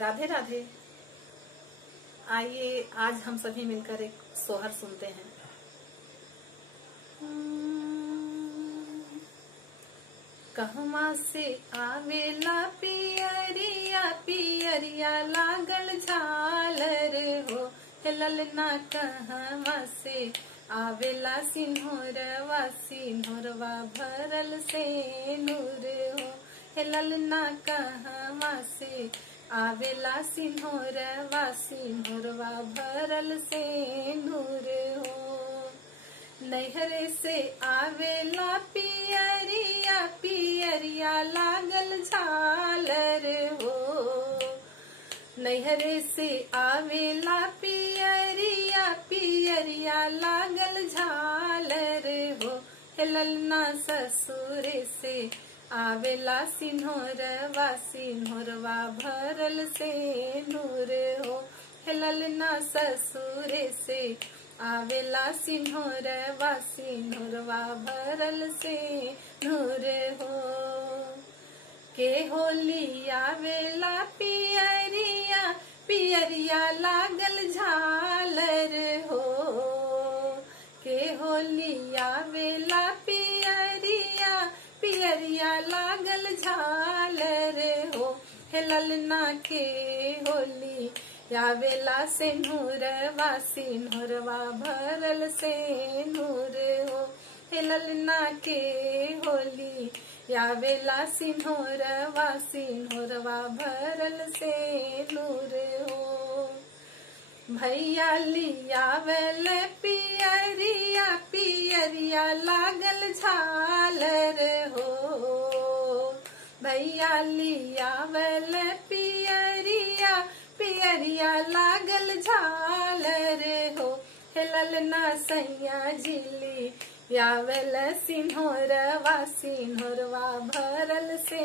राधे राधे। आइए आज हम सभी मिलकर एक सोहर सुनते हैं। कहवा से आवेला पियरिया पियरिया लागल झालर हो, ललना कहवा से आवेला सिंहोरवा सिंहोरवा भरल से नूर हो, ललना कहवा से आवेला सिंहोरवा सिंहोरवा भरल से नूर हो। नैहर से आवेला पियरिया पियरिया लागल झालर हो, नैहर से आवेला पियरिया पियरिया लागल झालर हो, ललना ससुर से आवेला सिंहोरवा सिंहोरवा भरल से नूर हो, ललना ससुर से आवेला सिंहोरवा सिंहोरवा भरल से नूर हो। के होली आवेला पियरिया पियरिया लागल झालर हो, के होली आवेला पियरिया पियरिया लागल झालर हो, ललना के होली आवेला सिंहोरवा सिंहोरवा भरल से नूर हो, ललना के होली आवेला सिंहोरवा सिंहोरवा भरल से नूर हो। भैया लियावल पियरिया पियरिया लागल झालर हो, भैया लियावल पियरिया पियरिया लागल झालर हो, ललना सैया झिली यावल सिंहोरवा सिंहोरवा भरल से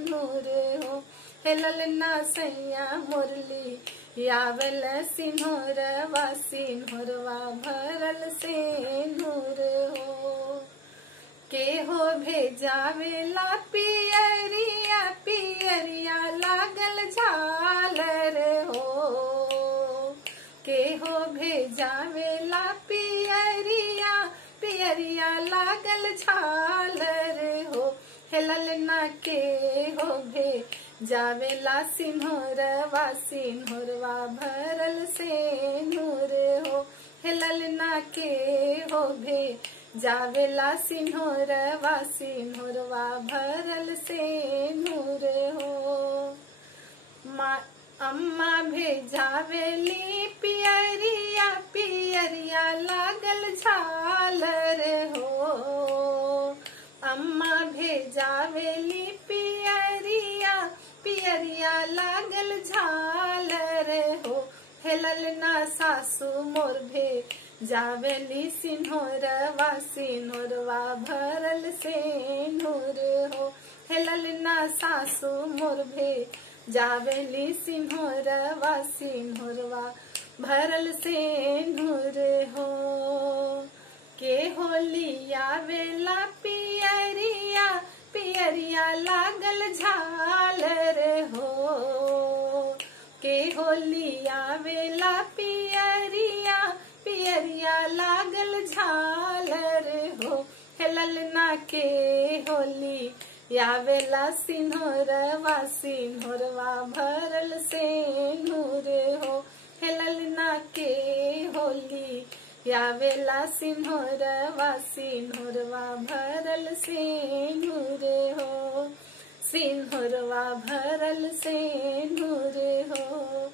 नूर हो, ललना सैया मुरली यावल सिंहोरवा सिंहोरवा भरल से नूर हो। के हो भेजावेला पियरिया पियरिया लागल झालर हो, के हो भेजावेला पियरिया पियरिया लागल झालर हो, ललना के हो भेजावेला सिंहोरवा सिंहोरवा भरल से नूर हो, ललना के हो भेजावेला सिंहोरवा सिंहोरवा भरल से नूर हो। अम्मा भेजावेली पियरिया पियरिया लागल झालर हो, अम्मा भेजावेली पियरिया पियरिया लागल झालर हो, ललना सासू मोर भेजावेली सिंहोरवा सिंहोरवा भरल से नूर हो, ललना सासू मोर भेजावेली सिंहोरवा सिंहोरवा भरल से नूर हो। के होली आवेला पियरिया पियरिया लागल झालर हो, के होली आवेला पियरिया पियरिया लागल झालर हो, ललना के होली आवेला सिंहोरवा सिंहोरवा भरल से नूर हो, ललना के होली आवेला सिंहोरवा सिंहोरवा भरल से नूर हो, सिंहोरवा भरल से नूर हो,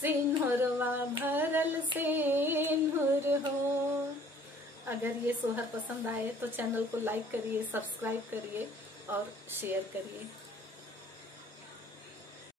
सिंहोरवा भरल से नूर हो। अगर ये सोहर पसंद आए तो चैनल को लाइक करिए, सब्सक्राइब करिए और शेयर करिए।